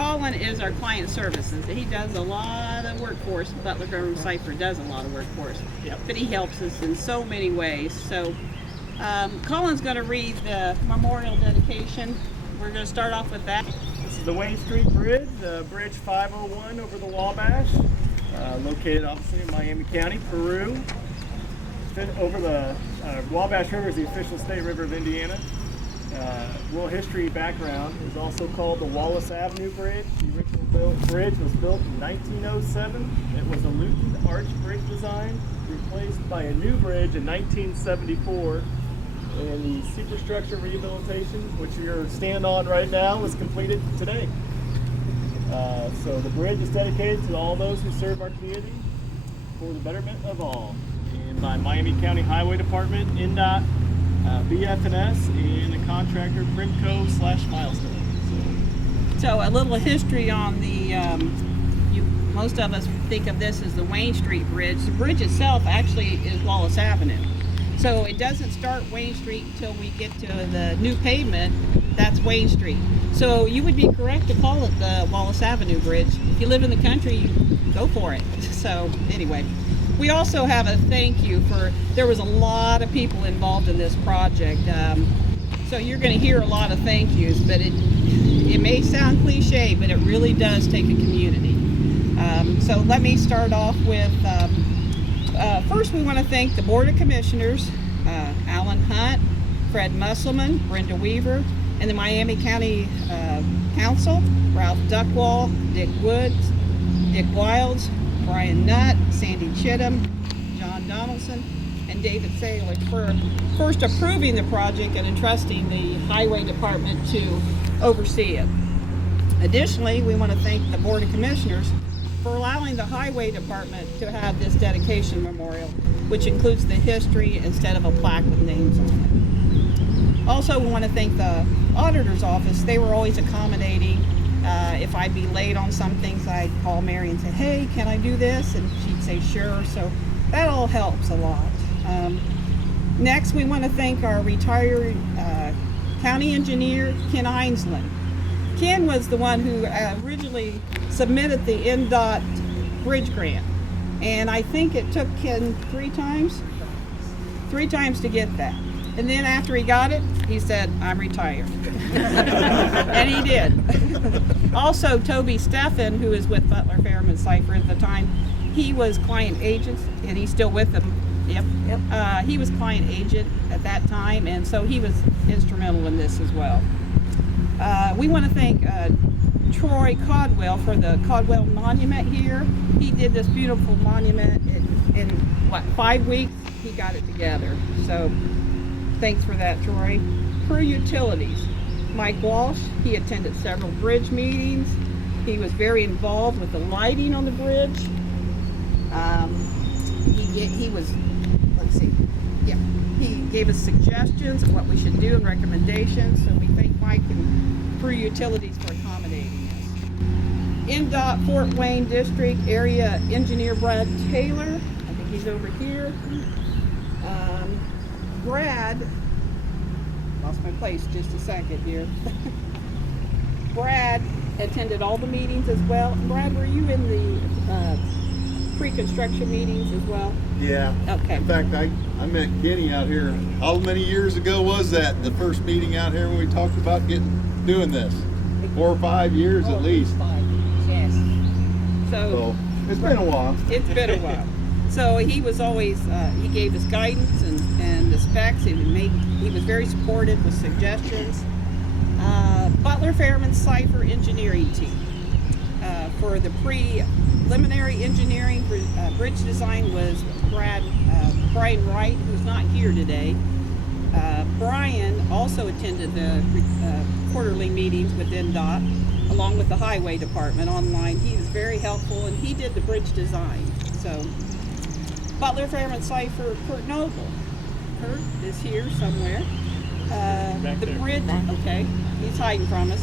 Colin is our client services. He does a lot of work for us. Butler Fairman Cipher does a lot of work for us. Yep. But he helps us in so many ways. So Colin's going to read the memorial dedication. We're going to start off with that. This is the Wayne Street Bridge, Bridge 501 over the Wabash, located obviously in Miami County, Peru. Over the Wabash River is the official state river of Indiana. Little history background is also called the Wallace Avenue Bridge. The original bridge was built in 1907. It was a Luton arch bridge design, replaced by a new bridge in 1974. And the superstructure rehabilitation, which you're standing on right now, was completed today. So the bridge is dedicated to all those who serve our community for the betterment of all. And by Miami County Highway Department, NDOT, BF&S, and the contractor Primco/Milestone. So a little history on the, most of us think of this as the Wayne Street Bridge. The bridge itself actually is Wallace Avenue. So it doesn't start Wayne Street until we get to the new pavement. That's Wayne Street. So you would be correct to call it the Wallace Avenue Bridge. If you live in the country, go for it. So anyway, we also have a thank you for, there was a lot of people involved in this project. So you're going to hear a lot of thank yous, but it may sound cliche, but it really does take a community. So let me start off with, first we want to thank the Board of Commissioners, Alan Hunt, Fred Musselman, Brenda Weaver, and the Miami County Council, Ralph Duckwall, Dick Woods, Dick Wilds, Brian Nutt, Sandy Chittum, John Donaldson, and David Saylor for first approving the project and entrusting the Highway Department to oversee it. Additionally, we want to thank the Board of Commissioners for allowing the Highway Department to have this dedication memorial, which includes the history instead of a plaque with names on it. Also, we want to thank the Auditor's Office. They were always accommodating. If I'd be late on some things, I'd call Mary and say, hey, can I do this? And she'd say, sure. So that all helps a lot. Next, we want to thank our retired county engineer, Ken Einsland. Ken was the one who originally submitted the NDOT bridge grant. And I think it took Ken three times to get that. And then after he got it, he said, I'm retired. And he did. Also, Toby Steffen, who was with Butler Fairman Cipher at the time, he was client agent, and he's still with them. Yep. He was client agent at that time, and so he was instrumental in this as well. We want to thank Troy Codwell for the Codwell Monument here. He did this beautiful monument in what, 5 weeks? He got it together. So thanks for that, Troy. Peru Utilities, Mike Walsh, he attended several bridge meetings. He was very involved with the lighting on the bridge. He gave us suggestions of what we should do and recommendations. So we thank Mike and Peru Utilities for accommodating us. NDOT Fort Wayne District Area Engineer Brad Taylor, I think he's over here. Brad, lost my place just a second here. Brad attended all the meetings as well. Brad, were you in the pre-construction meetings as well? Yeah. Okay. In fact, I met Kenny out here. How many years ago was that? The first meeting out here when we talked about doing this? 4 or 5 years at least. 5 years, yes. So it's been a while. It's been a while. So he was always, he gave us guidance and the specs. He was very supportive with suggestions. Butler Fairman Cipher engineering team. For the preliminary engineering bridge design was Brian Wright, who's not here today. Brian also attended the quarterly meetings with NDOT, along with the Highway Department online. He was very helpful, and he did the bridge design. So, Butler Fairman Cipher, Kurt Noble. Kurt is here somewhere. The bridge, okay, he's hiding from us.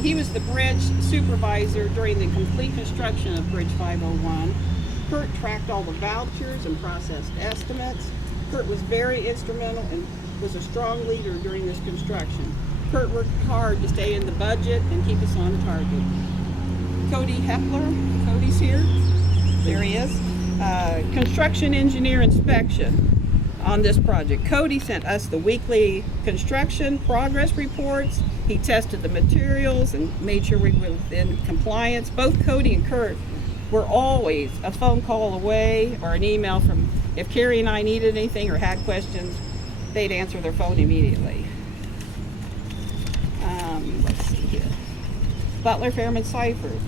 He was the bridge supervisor during the complete construction of Bridge 501. Kurt tracked all the vouchers and processed estimates. Kurt was very instrumental and was a strong leader during this construction. Kurt worked hard to stay in the budget and keep us on target. Cody Hepler, Cody's here. There he is. Construction engineer inspection on this project. Cody sent us the weekly construction progress reports. He tested the materials and made sure we were within compliance. Both Cody and Kurt were always a phone call away or an email from, if Carrie and I needed anything or had questions, they'd answer their phone immediately. Let's see here. Butler, Fairman, Seifert,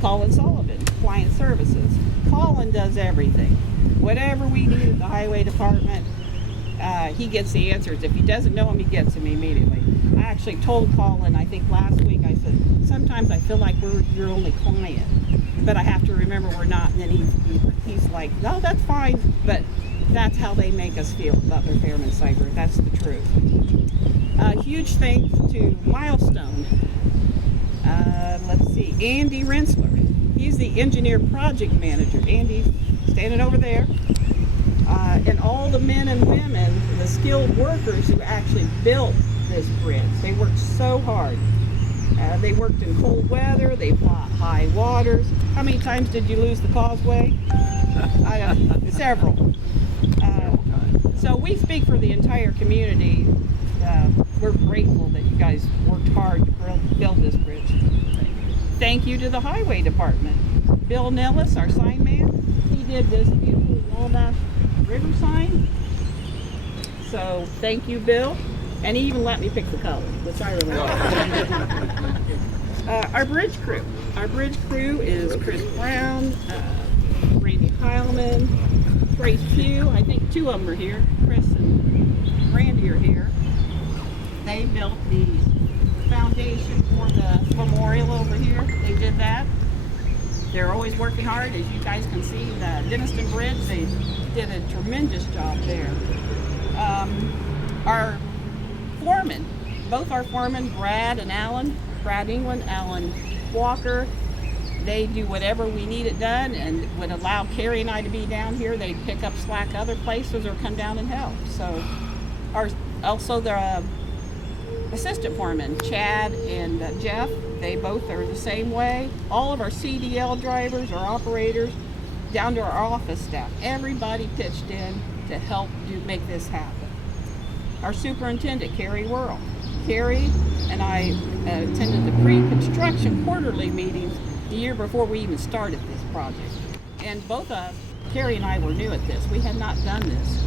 Colin Sullivan, Client Services. Colin does everything. Whatever we need at the highway department, he gets the answers. If he doesn't know them, he gets them immediately. I actually told Colin, I think last week, I said, sometimes I feel like we're your only client, but I have to remember we're not. And then he's like, no, that's fine. But that's how they make us feel, Butler, Fairman, Seifert. That's the truth. Huge thanks to Milestone. Let's see, Andy Rensler. He's the engineer project manager. Andy's standing over there. And all the men and women, the skilled workers who actually built this bridge. They worked so hard. They worked in cold weather. They fought high waters. How many times did you lose the causeway? Several. So we speak for the entire community. We're grateful that you guys worked hard to build this bridge. Thank you to the highway department. Bill Nellis, our sign man, he did this beautiful Wallace River sign. So thank you, Bill. And he even let me pick the color, which I really like. Our bridge crew. Our bridge crew is Chris Brown, Randy Heilman, Trace Pugh. I think two of them are here. Chris and Randy are here. They built the foundation for the memorial over here. They did that. They're always working hard. As you guys can see, the Denniston Bridge, they did a tremendous job there. Our foremen, both our foremen, Brad and Alan, Brad England, Alan Walker, they do whatever we need it done and would allow Carrie and I to be down here. They pick up slack other places or come down and help. So, also the assistant foremen, Chad and Jeff, they both are the same way. All of our CDL drivers, our operators, down to our office staff, everybody pitched in to help make this happen. Our superintendent, Carrie Worrell. Carrie and I attended the pre-construction quarterly meetings the year before we even started this project. And both of us, Carrie and I, were new at this. We had not done this.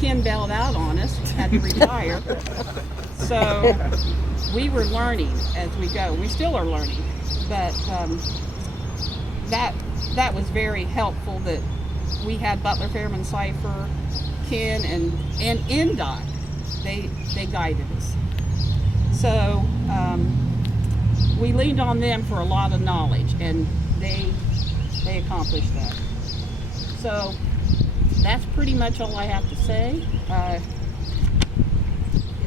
Ken bailed out on us, had to retire. So we were learning as we go. We still are learning, but that was very helpful that we had Butler, Fairman, Cipher, Ken, and NDOT. They guided us. So we leaned on them for a lot of knowledge, and they accomplished that. So that's pretty much all I have to say.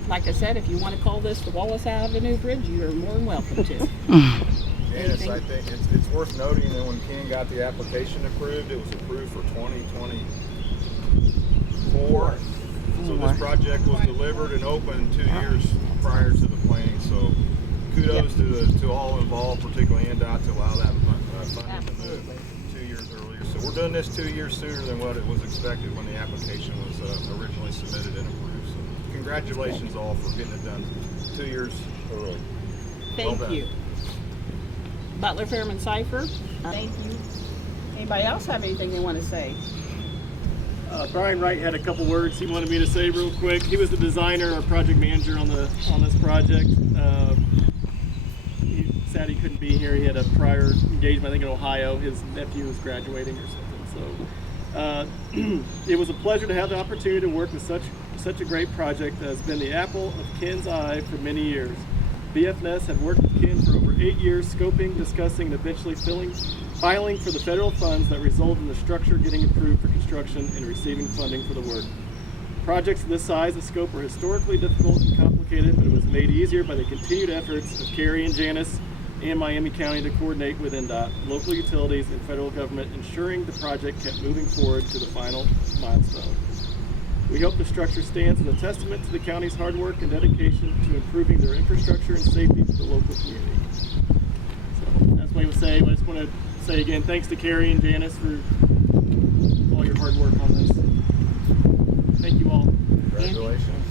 Like I said, if you want to call this the Wallace Avenue Bridge, you are more than welcome to. Janice, I think it's worth noting that when Ken got the application approved, it was approved for 2024. So this project was delivered and opened 2 years prior to the planning. So kudos to all involved, particularly NDOT, to allow that funding to move 2 years earlier. So we're doing this 2 years sooner than what it was expected when the application was originally submitted and approved. So congratulations all for getting it done 2 years early. Thank Well you. Butler, Fairman, Cipher. Thank you. Anybody else have anything they want to say? Brian Wright had a couple words he wanted me to say real quick. He was the designer or project manager on this project. He sad he couldn't be here. He had a prior engagement, I think in Ohio. His nephew was graduating or something. So it was a pleasure to have the opportunity to work with such a great project that has been the apple of Ken's eye for many years. BFNS had worked with Ken for over 8 years, scoping, discussing, and eventually filing for the federal funds that result in the structure getting approved for construction and receiving funding for the work. Projects of this size and scope were historically difficult and complicated, but it was made easier by the continued efforts of Carrie and Janice and Miami County to coordinate with NDOT, local utilities, and federal government, ensuring the project kept moving forward to the final milestone. We hope the structure stands as a testament to the county's hard work and dedication to improving their infrastructure and safety for the local community. So, as Wayne was saying, I just want to say again, thanks to Carrie and Janice for all your hard work on this. Thank you all. Congratulations.